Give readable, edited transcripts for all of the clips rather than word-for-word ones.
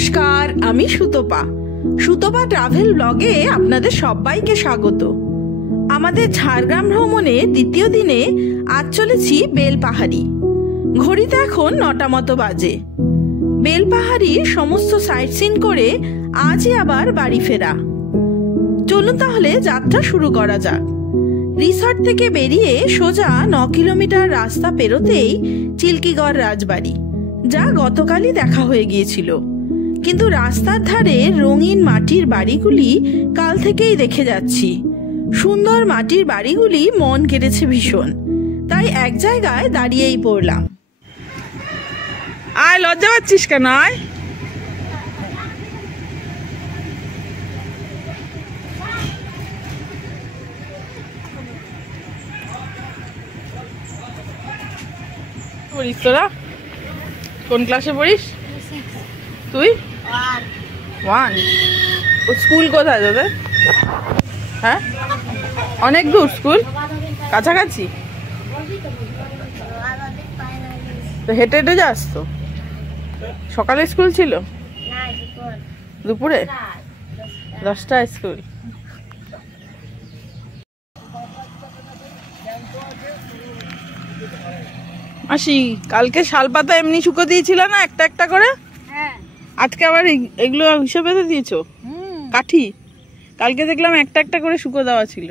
নমস্কার, আমি সুতপা। সুতপা ট্রাভেল ব্লগে আপনাদের সবাইকে স্বাগত। আমাদের ঝাড়গ্রাম ভ্রমণে দ্বিতীয় দিনে আজ চলেছি বেলপাহাড়ি। ঘড়িতে এখন 9টা মতো বাজে। বেলপাহাড়ির সমস্ত সাইট সিন করে আজই আবার বাড়ি ফেরা। চলুন তাহলে যাত্রা শুরু করা যাক। রিসর্ট থেকে বেরিয়ে সোজা 9 কিলোমিটার রাস্তা পেরোতেই চিল্কিগড় রাজবাড়ি, যা গতকালই দেখা হয়ে গিয়েছিল। কিন্তু রাস্তার ধারে রঙিন মাটির বাড়িগুলি কাল থেকেই দেখে যাচ্ছি। সুন্দর মাটির বাড়িগুলি মন কেড়েছে ভীষণ, তাই এক জায়গায় দাঁড়িয়েই পড়লাম। আয়, লজ্জা পাচ্ছিস কেন? আয়। পড়িস তোরা? কোন ক্লাসে পড়িস তুই? 1। স্কুল কোথায় তোদের? হ্যাঁ, অনেক দূর স্কুল? কাছাকাছি? তো হেঁটে হেঁটে যাস? তো সকালে স্কুল ছিল? দুপুরে 10টায় স্কুল। আসি, কালকে শালপাতা এমনি শুকো দিয়েছিল না একটা একটা করে? আজকে আবার এগুলো হিসেবে দিয়েছো কাঠি? কালকে দেখলাম একটা একটা করে শুকো দেওয়া ছিল।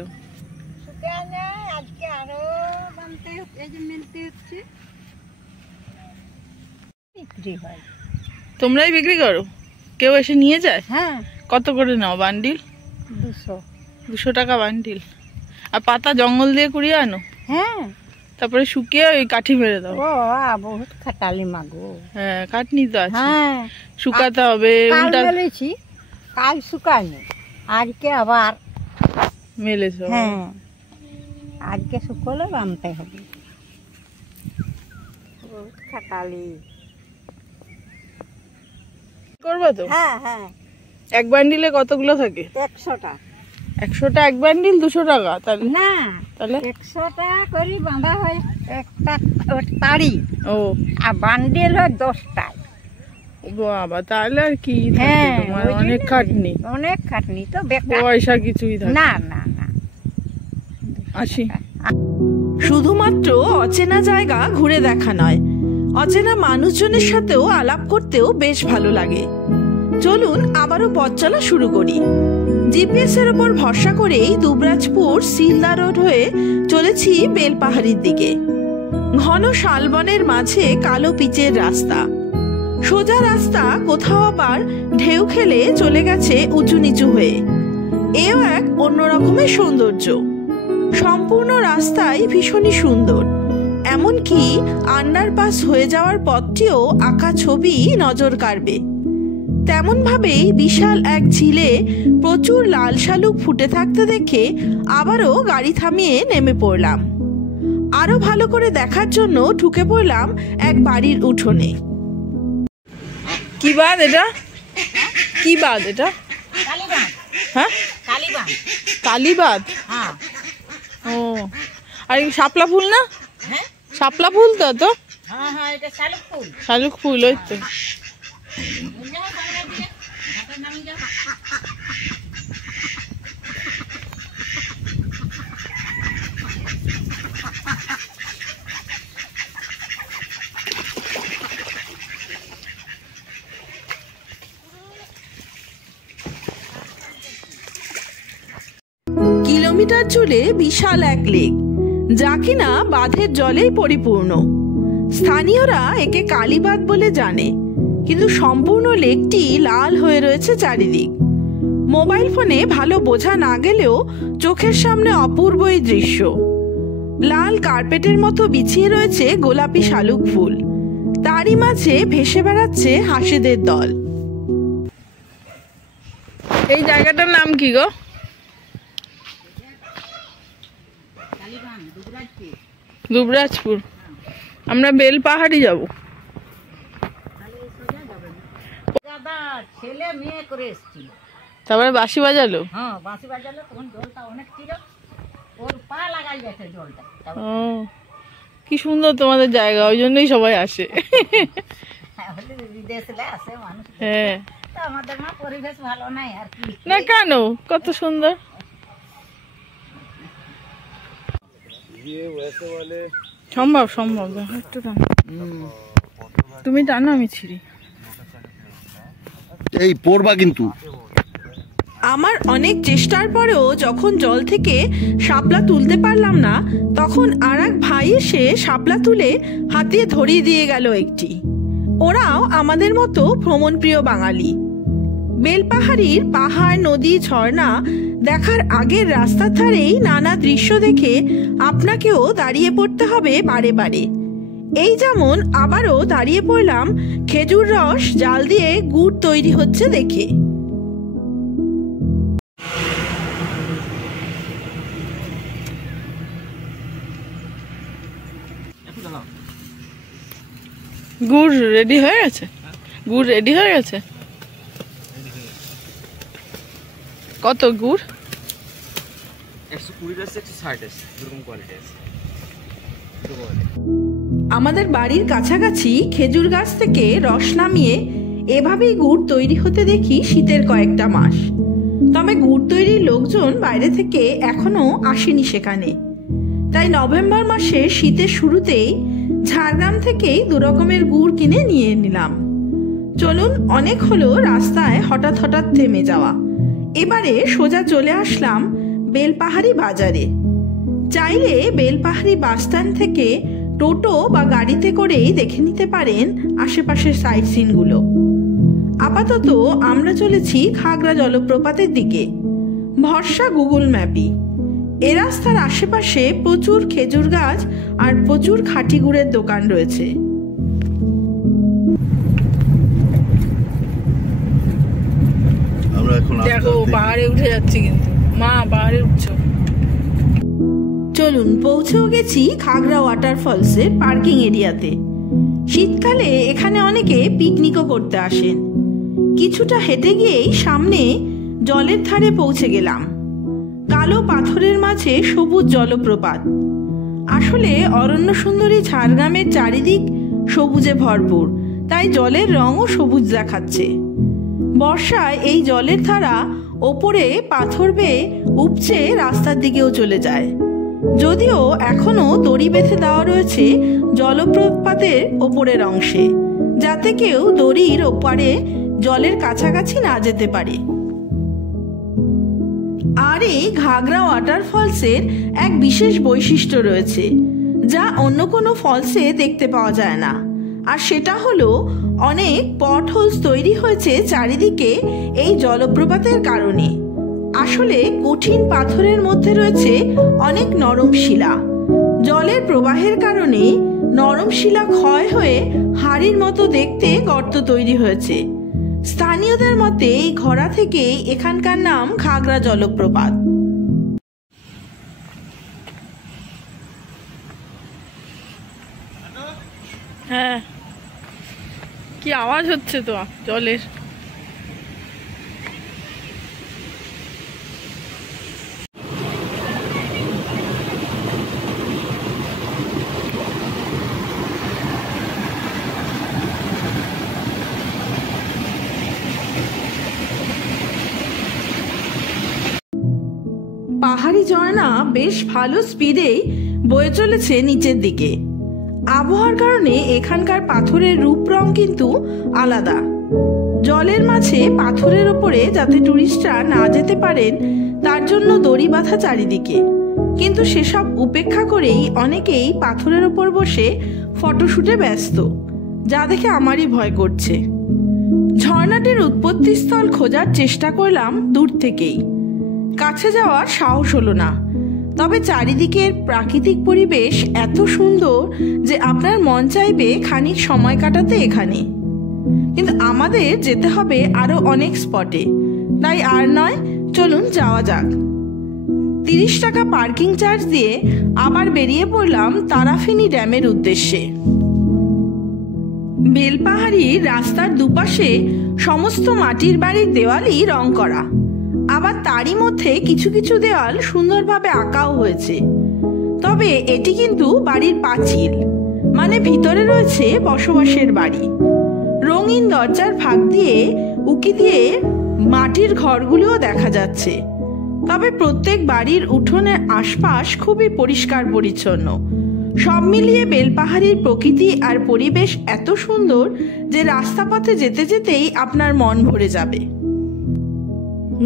তোমরাই বিক্রি করো? কেউ এসে নিয়ে যায়? হ্যাঁ। কত করে নাও বান্ডিল? 200 টাকা বান্ডিল। আর পাতা জঙ্গল দিয়ে কুড়িয়ে আনো? হ্যাঁ। তারপরে শুকিয়ে ওই কাঠি মেরে দাও? বহুত খাটালি মাগো। হ্যাঁ, কাটনি তো আছে। হ্যাঁ, শুকাতে হবে। কাল শুকায়নি, আজকে আবার মেলেছো? হ্যাঁ, আজকে শুকলে বানতে হবে। বহুত খাটালি করবা তো? হ্যাঁ হ্যাঁ। এক বান্ডিলে কতগুলো থাকে? 100টা। 100টা এক বান্ডিল? 200 টাকা? তাহলে না, তাহলে 100টা করে বাঁধা হয় একটা তাড়ি। ও, আর বান্ডিল হয় 10টা। বাবা, তাহলে আর কি? হ্যাঁ, তোমার অনেক খাটনি। অনেক খাটনি তো, বেকার পয়সা কিছুই থাকে না। না না। আসি। শুধুমাত্র অচেনা জায়গা ঘুরে দেখা নয়, অচেনা মানুষজনের সাথেও আলাপ করতেও বেশ ভালো লাগে। চলুন আবারও পথ চলা শুরু করি। জিপিএস এর উপর ভরসা করেই দুবরাজপুর সিলদা রোড হয়ে চলেছি বেলপাহাড়ির দিকে। ঘন শালবনের মাঝে কালো পিচের রাস্তা। সোজা রাস্তা কোথাও আবার ঢেউ খেলে চলে গেছে উঁচু নিচু হয়ে। এও এক অন্যরকমের সৌন্দর্য। সম্পূর্ণ রাস্তাই ভীষণই সুন্দর। এমনকি আন্ডারপাস হয়ে যাওয়ার পথটিও আঁকা ছবি নজর কাড়বে। তেমন ভাবেই বিশাল এক ঝিলে প্রচুর লাল শালুক ফুটে থাকতে দেখে আবারও গাড়ি থামিয়ে নেমে পড়লাম। আরো ভালো করে দেখার জন্য ঢুকে পড়লাম এক বাড়ির উঠোনে। কি বাঁধ এটা? কি বাঁধ এটা? হ্যাঁ, কালীবাঁধ। ও, আর শাপলা ফুল না? শাপলা ফুল তো? তো শালুক ফুল, ওই তো। কিলোমিটার জুড়ে বিশাল এক লেক, যা কিনা বাঁধের জলেই পরিপূর্ণ। স্থানীয়রা একে কালীবাঁধ বলে জানে, কিন্তু সম্পূর্ণ লেকটি লাল হয়ে রয়েছে চারিদিক। মোবাইল ফোনে ভালো বোঝা না গেলেও চোখের সামনে অপূর্ব এই দৃশ্য। লাল কার্পেটের মতো বিছিয়ে রয়েছে গোলাপি শালুক ফুল, তারই মাঝে ভেসে বেড়াচ্ছে হাঁসেদের দল। এই জায়গাটার নাম কি গো? দুবরাজপুর। আমরা বেলপাহাড়ি যাব। ছেলে মেয়ে করে এসেছিল, তারপরে বাঁশি বাজালো। হ্যাঁ, বাঁশি বাজালো, তখন জলটা অনেক ছিল, ওর পা লাগাই গেছে জলটা। ও, কি সুন্দর তোমাদের জায়গা, ওই জন্যই সবাই আসে। বিদেশে আসে মানুষ। হ্যাঁ, তো আমাদের না পরিবেশ ভালো নাই আর কি। না কেন, কত সুন্দর। সম্ভব সম্ভব, একটু টানো, তুমি টানো আমি ছিড়ি। এই পড়বা কিন্তু। আমার অনেক চেষ্টার পরেও যখন জল থেকে শাপলা তুলতে পারলাম না, তখন আর এক ভাই এসে শাপলা তুলে হাতিয়ে ধরিয়ে দিয়ে গেল একটি। ওরাও আমাদের মতো ভ্রমণপ্রিয় বাঙালি। বেলপাহাড়ির পাহাড়, নদী, ঝর্ণা দেখার আগের রাস্তার ধারেই নানা দৃশ্য দেখে আপনাকেও দাঁড়িয়ে পড়তে হবে বারে বারে। এই যেমন আবারও দাঁড়িয়ে পড়লাম খেজুর রস জাল দিয়ে গুড় তৈরি হচ্ছে দেখে। গুড় রেডি হয়ে গেছে, গুড় রেডি হয়ে গেছে। কত গুড়? 120 আছে, 160 আছে, এরকম কোয়ালিটি আছে। আমাদের বাড়ির কাছাকাছি খেজুর গাছ থেকে রস নামিয়ে এভাবেই গুড় তৈরি হতে দেখি শীতের কয়েকটা মাস। তবে গুড় তৈরির লোকজন বাইরে থেকে এখনো আসেনি সেখানে। তাই নভেম্বর মাসে শীতের শুরুতেই ঝাড়গ্রাম থেকেই 2 রকমের গুড় কিনে নিয়ে নিলাম। চলুন, অনেক হলো রাস্তায় হঠাৎ হঠাৎ থেমে যাওয়া। এবারে সোজা চলে আসলাম বেলপাহাড়ি বাজারে। চাইলে বেলপাহাড়ি বাসস্ট্যান্ড থেকে টোটো বা গাড়িতে করেই দেখে নিতে পারেন আশেপাশের সাইট সিনগুলো। আপাতত আমরা চলেছি খাগড়া জলপ্রপাতের দিকে, ভরসা গুগল ম্যাপই। এ রাস্তার আশেপাশে প্রচুর খেজুর গাছ আর প্রচুর খাঁটি গুড়ের দোকান রয়েছে। দেখো পাহাড়ে উঠে যাচ্ছি, কিন্তু মা পাহাড়ে উঠছো। চলুন, পৌঁছেও গেছি খাগড়া ওয়াটারফলসের পার্কিং এরিয়াতে। শীতকালে এখানে অনেকে পিকনিকও করতে আসেন। কিছুটা হেঁটে গিয়েই সামনে জলের ধারে পৌঁছে গেলাম। কালো পাথরের মাঝে সবুজ জলপ্রপাত। আসলে অরণ্য সুন্দরী ঝাড়গ্রামের চারিদিক সবুজে ভরপুর, তাই জলের রঙও সবুজ দেখাচ্ছে। বর্ষায় এই জলের ধারা ওপরে পাথর বেয়ে উপচে রাস্তার দিকেও চলে যায়। যদিও এখনো দড়ি বেঁধে দেওয়া রয়েছে জলপ্রপাতের ওপরের অংশে, যাতে কেউ দড়ির ওপারে জলের কাছাকাছি না যেতে পারে। আর এই ঘাগড়া ওয়াটারফলসের এক বিশেষ বৈশিষ্ট্য রয়েছে, যা অন্য কোনো ফলসে দেখতে পাওয়া যায় না। আর সেটা হলো অনেক পটহোলস তৈরি হয়েছে চারিদিকে এই জলপ্রপাতের কারণে। আসলে কঠিন পাথরের মধ্যে রয়েছে অনেক নরম শিলা। জলের প্রবাহের কারণে নরম শিলা ক্ষয় হয়ে হাড়ির মতো দেখতে গর্ত তৈরি হয়েছে। স্থানীয়দের মতে এই ঘোড়া থেকে এখানকার নাম খাগড়া জলপ্রপাত। হ্যাঁ, কি আওয়াজ হচ্ছে তো জলের। পাহাড়ি ঝর্ণা বেশ ভালো স্পিডেই বয়ে চলেছে নিচের দিকে। আবহাওয়ার কারণে এখানকার পাথরের রূপ রং কিন্তু আলাদা। জলের মাঝে পাথরের ওপরে যাতে টুরিস্টরা না যেতে পারেন তার জন্য দড়ি বাঁধা চারিদিকে। কিন্তু সেসব উপেক্ষা করেই অনেকেই পাথরের ওপর বসে ফটোশুটে ব্যস্ত, যা দেখে আমারই ভয় করছে। ঝর্ণাটির উৎপত্তিস্থল খোঁজার চেষ্টা করলাম দূর থেকেই, কাছে যাওয়ার সাহস হলো না। তবে চারিদিকের প্রাকৃতিক পরিবেশ এত সুন্দর যে আপনার মন চাইবে খানিক সময় কাটাতে এখানে। কিন্তু আমাদের যেতে হবে আরো অনেক স্পটে, তাই আর নয়, চলুন যাওয়া যাক। 30 টাকা পার্কিং চার্জ দিয়ে আবার বেরিয়ে পড়লাম তারাফিনি ড্যামের উদ্দেশ্যে। বেলপাহাড়ির রাস্তার দুপাশে সমস্ত মাটির বাড়ির দেওয়ালই রং করা, আবার তারই মধ্যে কিছু কিছু দেওয়াল সুন্দরভাবে আঁকাও হয়েছে। তবে এটি কিন্তু বাড়ির পাঁচিল, মানে ভিতরে রয়েছে বসবাসের বাড়ি। রঙিন দরজার ফাঁক দিয়ে উকি দিয়ে মাটির ঘরগুলোও দেখা যাচ্ছে। তবে প্রত্যেক বাড়ির উঠোনের আশপাশ খুবই পরিষ্কার পরিচ্ছন্ন। সব মিলিয়ে বেলপাহাড়ির প্রকৃতি আর পরিবেশ এত সুন্দর যে রাস্তা পথে যেতে যেতেই আপনার মন ভরে যাবে।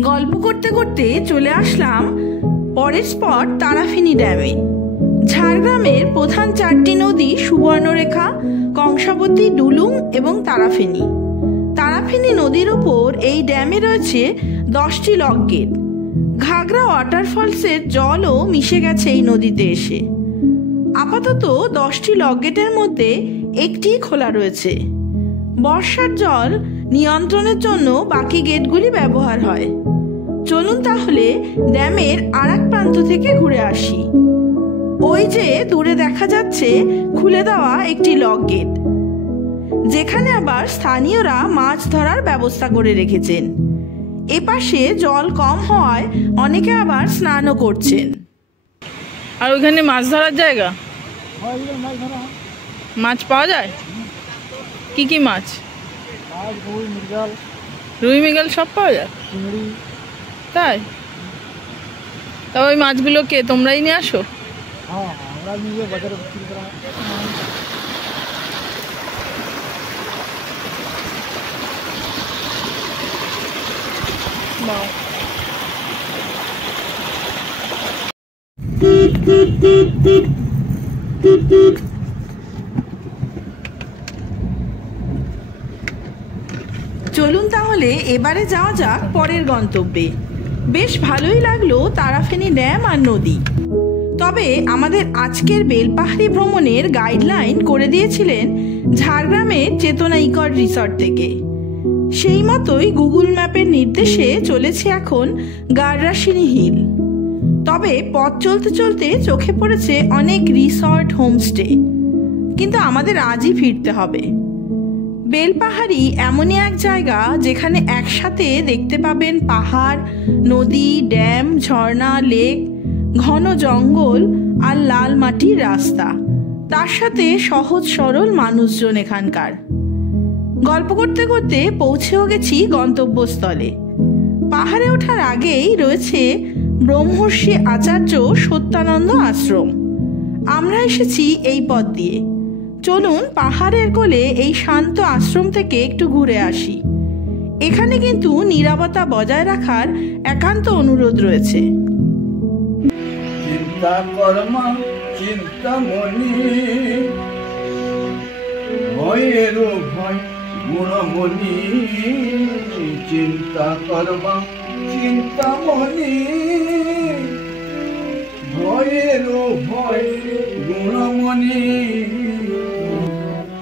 গল্প করতে করতে চলে আসলাম পরের স্পট তারাফেনী ড্যামে। ঝাড়গ্রামের প্রধান 4টি নদী সুবর্ণরেখা, কংসাবতী, ডুলুং এবং তারাফেনী। তারাফেনী নদীর উপর এই ড্যামে রয়েছে 10টি লক গেট। ঘাগরা ওয়াটারফলসের জলও মিশে গেছে এই নদীতে এসে। আপাতত 10টি লক গেটের মধ্যে একটি খোলা রয়েছে। বর্ষার জল নিয়ন্ত্রণের জন্য বাকি গেটগুলি ব্যবহার হয়। চলুন তাহলে ড্যামের আর এক প্রান্ত থেকে ঘুরে আসি। ওই যে দূরে দেখা যাচ্ছে খুলে দেওয়া একটি লক গেট, যেখানে আবার স্থানীয়রা মাছ ধরার ব্যবস্থা করে রেখেছেন। এপাশে জল কম হওয়ায় অনেকে আবার স্নানও করছেন। আর ওইখানে মাছ ধরার জায়গা, মাছ পাওয়া যায়? কি কি মাছ? রুই মৃগেল সব পাওয়া যায়? তাই? তা ওই মাছগুলো কে তোমরাই নিয়ে আসো? চলুন তাহলে এবারে যাওয়া যাক পরের গন্তব্যে। বেশ ভালোই লাগলো তারাফেনী ড্যাম আর নদী। তবে আমাদের আজকের বেলপাহাড়ি ভ্রমণের গাইডলাইন করে দিয়েছিলেন ঝাড়গ্রামের চেতনা ইকো রিসর্ট থেকে। সেই মতোই গুগল ম্যাপের নির্দেশে চলেছে এখন গাররাশিনী হিল। তবে পথ চলতে চলতে চোখে পড়েছে অনেক রিসর্ট, হোমস্টে, কিন্তু আমাদের আজই ফিরতে হবে। বেলপাহাড়ি এমনই এক জায়গা যেখানে একসাথে দেখতে পাবেন পাহাড়, নদী, ড্যাম, ঝর্ণা, লেক, ঘন জঙ্গল আর লাল মাটির রাস্তা, তার সাথে সহজ সরল মানুষজন এখানকার। গল্প করতে করতে পৌঁছেও গেছি গন্তব্যস্থলে। পাহাড়ে ওঠার আগেই রয়েছে ব্রহ্মর্ষি আচার্য সত্যানন্দ আশ্রম। আমরা এসেছি এই পথ দিয়ে। চলুন পাহাড়ের কোলে এই শান্ত আশ্রম থেকে একটু ঘুরে আসি। এখানে কিন্তু নীরবতা বজায় রাখার একান্ত অনুরোধ রয়েছে। চিন্তা কর্মা চিন্তামণি ভয়ের ভয় গুণমণি, চিন্তা কর্মা চিন্তামণি ভয়ের ভয় গুণমণি,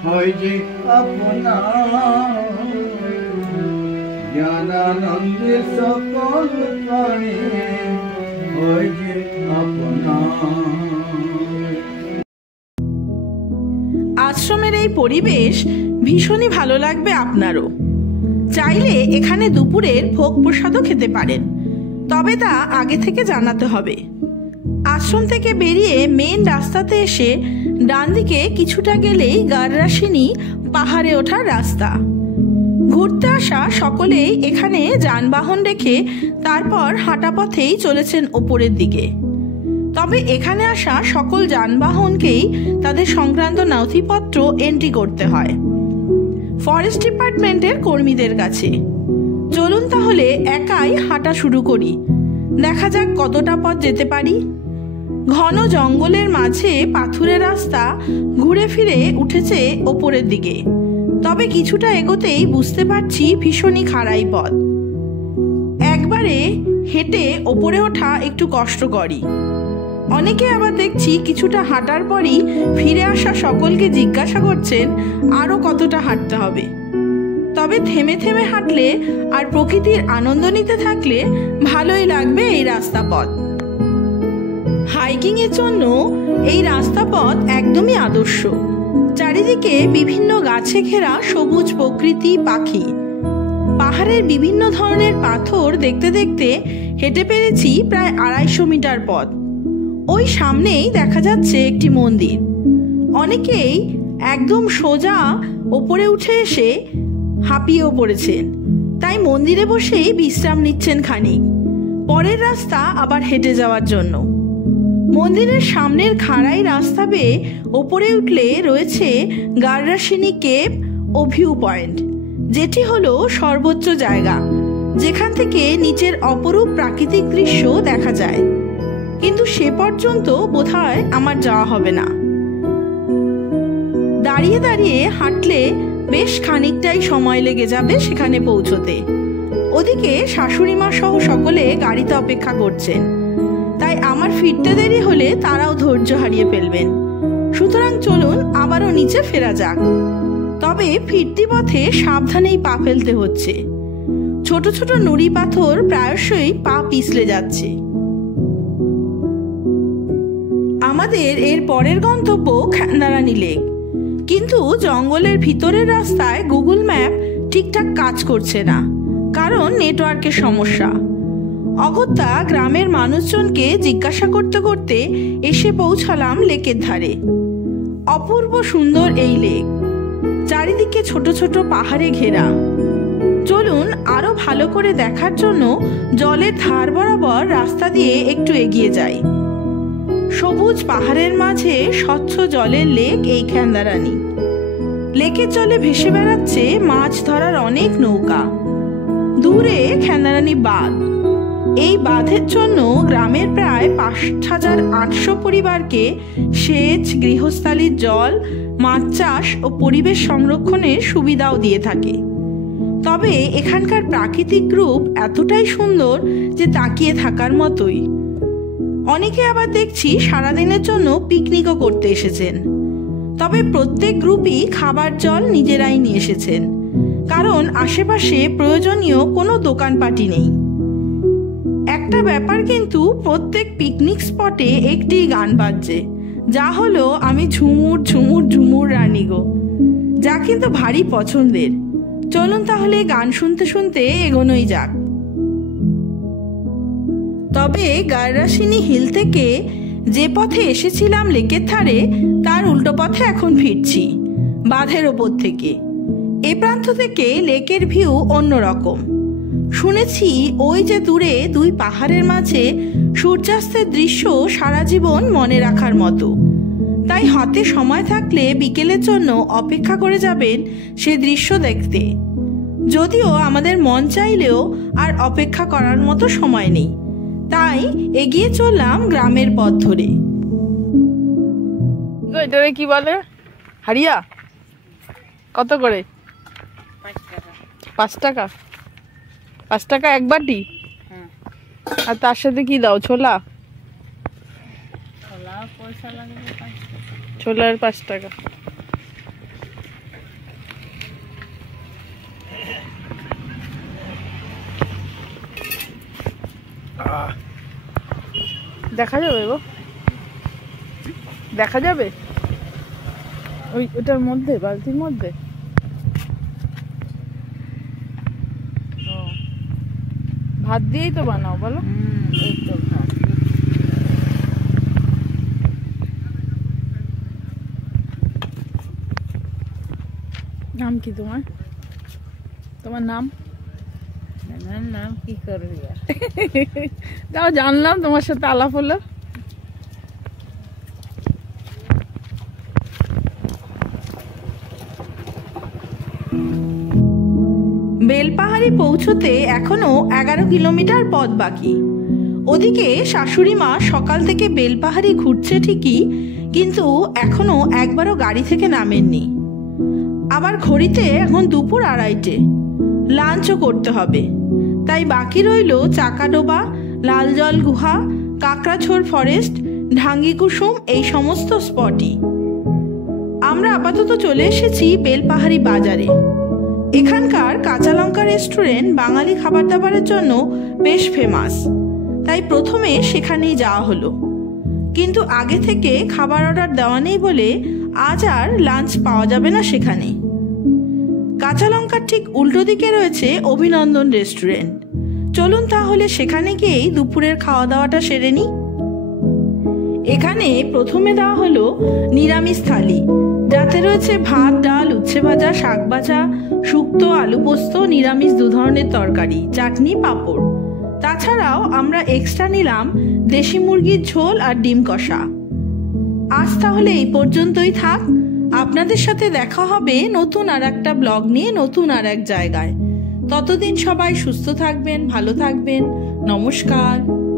হয় যে আপনা জ্ঞানানন্দে সকল প্রাণী, হয় যে আপনা। আশ্রমের এই পরিবেশ ভীষণই ভালো লাগবে আপনারও। চাইলে এখানে দুপুরের ভোগ প্রসাদও খেতে পারেন, তবে তা আগে থেকে জানাতে হবে। আশ্রম থেকে বেরিয়ে মেন রাস্তাতে এসে ডান দিকে কিছুটা গেলেই গাররাশিনী পাহাড়ে ওঠার রাস্তা। ঘুরতে আসা সকলেই এখানে যানবাহন রেখে তারপর হাঁটা পথেই চলেছেন ওপরের দিকে। তবে এখানে আসা সকল যানবাহনকেই তাদের সংক্রান্ত নথিপত্র এন্ট্রি করতে হয় ফরেস্ট ডিপার্টমেন্টের কর্মীদের কাছে। চলুন তাহলে একাই হাঁটা শুরু করি, দেখা যাক কতটা পথ যেতে পারি। ঘন জঙ্গলের মাঝে পাথুরে রাস্তা ঘুরে ফিরে উঠেছে ওপরের দিকে, তবে কিছুটা এগোতেই বুঝতে পারছি ভীষণই খাড়াই পথ। একবারে হেঁটে ওপরে ওঠা একটু কষ্টকরই। অনেকে আবার দেখছি কিছুটা হাঁটার পরই ফিরে আসা সকলকে জিজ্ঞাসা করছেন আরও কতটা হাঁটতে হবে। তবে থেমে থেমে হাঁটলে আর প্রকৃতির আনন্দ নিতে থাকলে ভালোই লাগবে এই রাস্তা পথ। হাইকিং এর জন্য এই রাস্তা পথ একদমই আদর্শ। চারিদিকে বিভিন্ন গাছে ঘেরা সবুজ প্রকৃতি, পাখি। পাহাড়ের বিভিন্ন ধরনের পাথর দেখতে দেখতে হেঁটে পেরেছি প্রায় 250 মিটার পথ। ওই সামনেই দেখা যাচ্ছে একটি মন্দির। অনেকেই একদম সোজা ওপরে উঠে এসে হাঁপিয়েও পড়েছেন। তাই মন্দিরে বসেই বিশ্রাম নিচ্ছেন খানিক, পরের রাস্তা আবার হেঁটে যাওয়ার জন্য। মন্দিরের সামনের খাড়াই রাস্তা বেয়ে ওপরে উঠলে রয়েছে গাররাশিনী কেভ ও ভিউ পয়েন্ট, যেটি হলো সর্বোচ্চ জায়গা যেখান থেকে নিচের অপরূপ প্রাকৃতিক দৃশ্য দেখা যায়। কিন্তু সে পর্যন্ত বোধহয় আমার যাওয়া হবে না। দাঁড়িয়ে দাঁড়িয়ে হাঁটলে বেশ খানিকটাই সময় লেগে যাবে সেখানে পৌঁছতে। ওদিকে শাশুড়ি মা সহ সকলে গাড়িতে অপেক্ষা করছেন, তাই আমার ফিরতে দেরি হলে তারাও ধৈর্য হারিয়ে ফেলবেন। সুতরাং চলুন আবারও নিচে ফেরা যাক। তবে ফিরতি পথে সাবধানেই পা ফেলতে হচ্ছে। ছোট ছোট নুড়ি পাথর প্রায়শই পা পিছলে যাচ্ছে। আমাদের এর পরের গন্তব্য খান্দারানী লেক, কিন্তু জঙ্গলের ভিতরের রাস্তায় গুগল ম্যাপ ঠিকঠাক কাজ করছে না, কারণ নেটওয়ার্কের সমস্যা। অগত্যা গ্রামের মানুষজনকে জিজ্ঞাসা করতে করতে এসে পৌঁছালাম লেকের ধারে। অপূর্ব সুন্দর এই লেক, চারিদিকে ছোট ছোট পাহাড়ে ঘেরা। চলুন আরো ভালো করে দেখার জন্য জলের ধার বরাবর রাস্তা দিয়ে একটু এগিয়ে যাই। সবুজ পাহাড়ের মাঝে স্বচ্ছ জলের লেক এই খান্দারানী। লেকের জলে ভেসে বেড়াচ্ছে মাছ ধরার অনেক নৌকা। দূরে খান্দারানী বাঁধ। এই বাঁধের জন্য গ্রামের প্রায় ৫,৮০০ পরিবারকে সেচ, গৃহস্থালির জল, মাছ চাষ ও পরিবেশ সংরক্ষণের সুবিধাও দিয়ে থাকে। তবে এখানকার প্রাকৃতিক রূপ এতটাই সুন্দর যে তাকিয়ে থাকার মতোই। অনেকে আবার দেখছি সারাদিনের জন্য পিকনিকও করতে এসেছেন। তবে প্রত্যেক গ্রুপই খাবার জল নিজেরাই নিয়ে এসেছেন, কারণ আশেপাশে প্রয়োজনীয় কোনো দোকানপাটি নেই। একটা ব্যাপার কিন্তু, প্রত্যেক পিকনিক স্পটে একটি গান বাজছে, যা হলো আমি ঝুমুর ঝুমুর ঝুমুর রানী গো, যা কিন্তু ভারী পছন্দের। চলুন তাহলে গান শুনতে শুনতে এগোনোই যাক। তবে গাররাশিনী হিল থেকে যে পথে এসেছিলাম লেকের ধারে, তার উল্টো পথে এখন ফিরছি, বাঁধের ওপর থেকে। এ প্রান্ত থেকে লেকের ভিউ অন্যরকম। শুনেছি ওই যে দূরে দুই পাহাড়ের মাঝে সূর্যাস্তের দৃশ্য সারা জীবন মনে রাখার মতো। তাই হাতে সময় থাকলে বিকেলের জন্য অপেক্ষা করে যাবেন সে দৃশ্য দেখতে। যদিও আমাদের মন চাইলেও আর অপেক্ষা করার মতো সময় নেই, তাই এগিয়ে চললাম গ্রামের পথ ধরে। এটারে কি বলে? হারিয়া? কত করে? 5 টাকা। 5 টাকা এক বাটি? আর তার সাথে কি দাও? ছোলা? ছোলার 5 টাকা। দেখা যাবে গো? দেখা যাবে ওটার মধ্যে, বালতির মধ্যে? ভাত দিয়েই তো বানাও বলো। এই তো ভাত। নাম কি তোমার? তোমার নাম? আমার নাম কি করবি? তাও জানলাম তোমার সাথে আলাপ হলো। বেলপাহাড়ি পৌঁছতে এখনো 11 কিলোমিটার পথ বাকি। ওদিকে শাশুড়ি মা সকাল থেকে বেলপাহাড়ি ঘুরছে ঠিকই, কিন্তু এখনো একবারও গাড়ি থেকে নামেননি। আবার ঘড়িতে এখন দুপুর 2:30। লাঞ্চও করতে হবে, তাই বাকি রইল চাকাডোবা, লালজল গুহা, কাকড়াঝোড় ফরেস্ট, ঢাঙ্গি কুসুম, এই সমস্ত স্পটই। আমরা আপাতত চলে এসেছি বেলপাহাড়ি বাজারে। এখানকার কাঁচা লঙ্কা রেস্টুরেন্ট বাঙালি খাবার দাবারের জন্য বেশ ফেমাস, তাই প্রথমে সেখানেই যাওয়া হলো। কিন্তু আগে থেকে খাবার অর্ডার দেওয়া নেই বলে আজ আর লাঞ্চ পাওয়া যাবে না সেখানে। কাঁচা লঙ্কার ঠিক উল্টো দিকে রয়েছে অভিনন্দন রেস্টুরেন্ট। চলুন তাহলে সেখানে গিয়েই দুপুরের খাওয়া দাওয়াটা সেরে নিই। এখানে প্রথমে দেওয়া হলো নিরামিষ থালি, যাতে রয়েছে ভাত, ডাল, উচ্ছে ভাজা, শাক ভাজা, শুক্তো, আলু পোস্ত, নিরামিষ 2 ধরনের তরকারি, চাটনি, পাঁপড়। তাছাড়াও আমরা এক্সট্রা নিলাম দেশি মুরগির ঝোল আর ডিম কষা। আজ তাহলে এই পর্যন্তই থাক। আপনাদের সাথে দেখা হবে নতুন আর একটা ব্লগ নিয়ে, নতুন আর এক জায়গায়। ততদিন সবাই সুস্থ থাকবেন, ভালো থাকবেন। নমস্কার।